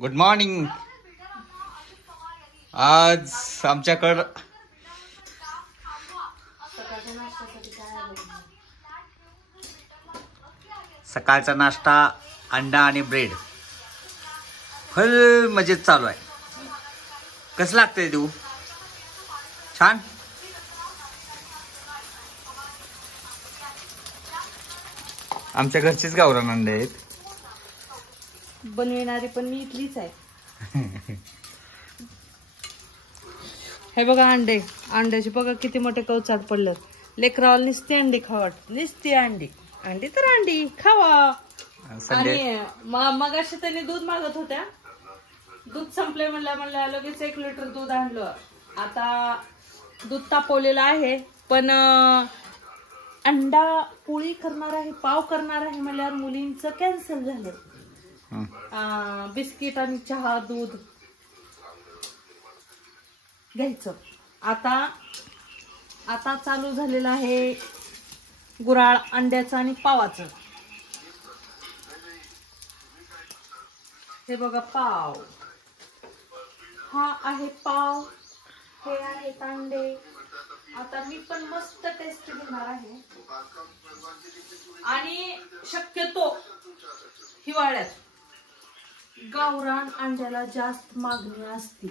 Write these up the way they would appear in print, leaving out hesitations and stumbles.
Good morning. आज आमच्याकडं सकाळचा नाश्ता अंडा आणि ब्रेड फुल मजेत चालू आहे. कसं लागतंय देऊ? छान. आमच्या घरचेच गावरान अंडे आहेत. बनविणारी पण मी इथलीच आहे. हे बघा अंडे, अंड्याचे बघा किती मोठे कवचाट पडले. लेकरावाला नुसती अंडी खावाट, नुसती अंडी अंडी तर अंडी खावा. आणि मगाशी त्यांनी दूध मागत होत्या, दूध संपले म्हणल्या लगेच 1 लिटर दूध आणलं. आता दूध तापवलेलं आहे, पण अंडा पोळी करणार आहे, पाव करणार आहे म्हणल्यावर मुलींचं कॅन्सल झालं. बिस्किट आणि चहा दूध घ्यायचं. आता चालू झालेलं आहे गुराळ अंड्याचं आणि पावाचं. हे बघा पाव, हा आहे पाव, हे आहेत अंडे. आता मी पण मस्त टेस्ट घेणार आहे. आणि शक्यतो हिवाळ्यात गावरान अंड्याला जास्त मागणी असते.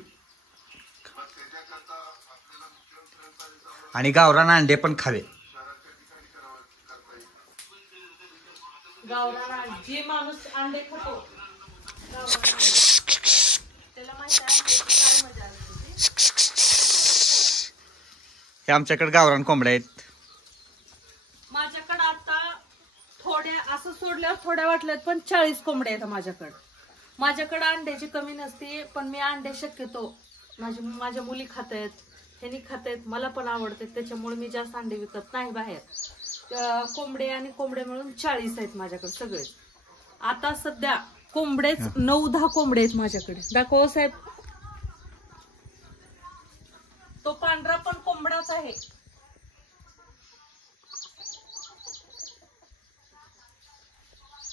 आणि गावरान अंडे पण खावे. गावरान जे माणूस अंडे खातो त्याला माहिती आहे काय मजा असते. हे आमच्याकडे गावरान कोंबड्या आहेत. माझ्याकडे आता थोड्या असं सोडल्यावर थोड्या वाटल्यात, पण 40 कोंबड्या आहेत माझ्याकडे अंड्याची कमी नसते. पण मी अंडे शक्यतो माझ्या मुली खात आहेत, ह्यांनी खात आहेत, मला पण आवडते, त्याच्यामुळे मी जास्त अंडे विकत नाही बाहेर. कोंबडे आणि कोंबडे मिळून 40 आहेत माझ्याकडे सगळे. आता सध्या कोंबडेच 9-10 कोंबडे आहेत माझ्याकडे. दाखव साहेब, तो पांढरा पण कोंबडाच आहे.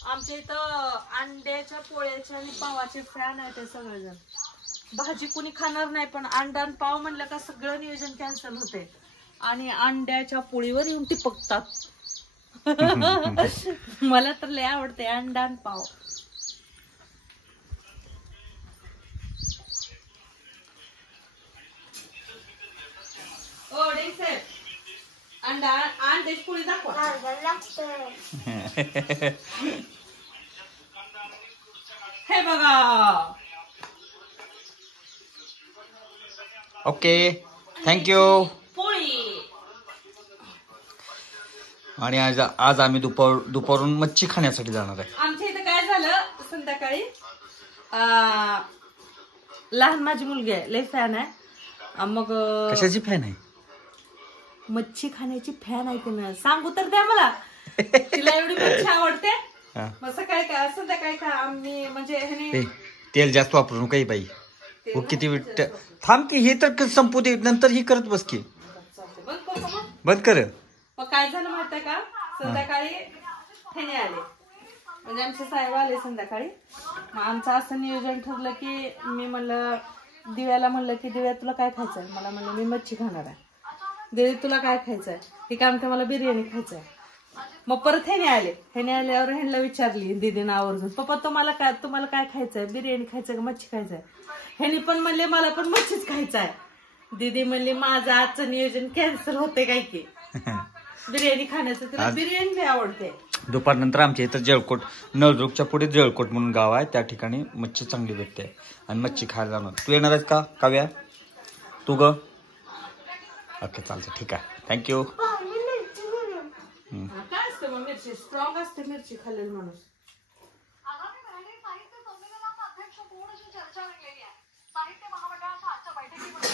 आमच्या इथं अंड्याच्या पोळ्याचे आणि पावाचे फॅन आहे ते सगळेजण. भाजी कुणी खाणार नाही, पण अंडा आणि पाव म्हणलं का सगळं नियोजन कॅन्सल होते आणि अंड्याच्या पोळीवर येऊन टिपकतात. मला तर लय आवडते अंडा आणि पाव. ओ डे साहेब, अंड्याची पोळी दाखवा. हे बघा. Okay, thank you. पोळी. आणि आज आम्ही दुपारून मच्छी खाण्यासाठी जाणार आहे. आमच्या इथं काय झालं संध्याकाळी, लहान माझी मुलगी आहे, लय फॅन आहे. मग कशाची फॅन आहे? मच्छी खाण्याची फॅन आहे तिनं. सांगू तर द्या मला, तिला एवढी मच्छी आवडते. मग सकाळी काय संध्याकाळी काय आम्ही म्हणजे तेल जास्त वापरू नका बाई. हो किती थांब की, हे तर संपू दे, नंतर ही करत बस की. बंद कर. मग काय झालं माहितीये का, संध्याकाळी हे आले म्हणजे आमचे साहेब आले संध्याकाळी. मग आमचं असं नियोजन ठरलं की मी दिव्याला म्हणलं की दिव्या तुला काय खायचंय? मला म्हणलं मी मच्छी खाणार आहे. दिदी तुला काय खायचंय? हे काय म्हणते मला बिर्याणी खायचंय. मग परत ह्याने आल्यावर ह्यांना विचारली दिदीनं आवर्जून, पप्पा तुम्हाला काय खायचंय? बिर्याणी खायचंय का मच्छी खायचंय? ह्यानी पण म्हणले मला पण मच्छीच खायचंय. दीदी म्हणली माझं आजचं नियोजन कॅन्सल होते काय की बिर्याणी खाण्याचं. तिला बिर्याणी लय आवडते. दुपारनंतर आमच्या इथं जळकोट, नळदुर्गच्या पुढे जळकोट म्हणून गाव आहे, त्या ठिकाणी मच्छी चांगली भेटते आणि मच्छी खायला जाणार. तू येणार आहेस का काव्या? तू ग? ओके चालतं, ठीक आहे, थँक्यू. काय असतं मग मिरची स्ट्रॉंग असते, मिरची खाल्लेली माणूस. साहित्य महामंडळाच्या आजच्या बैठकीमध्ये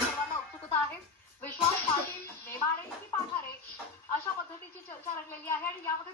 सर्वांना उत्सुकता आहे. विश्वास पाटील, नेमाडे की पाठारे अशा पद्धतीची चर्चा रंगलेली आहे आणि यामध्ये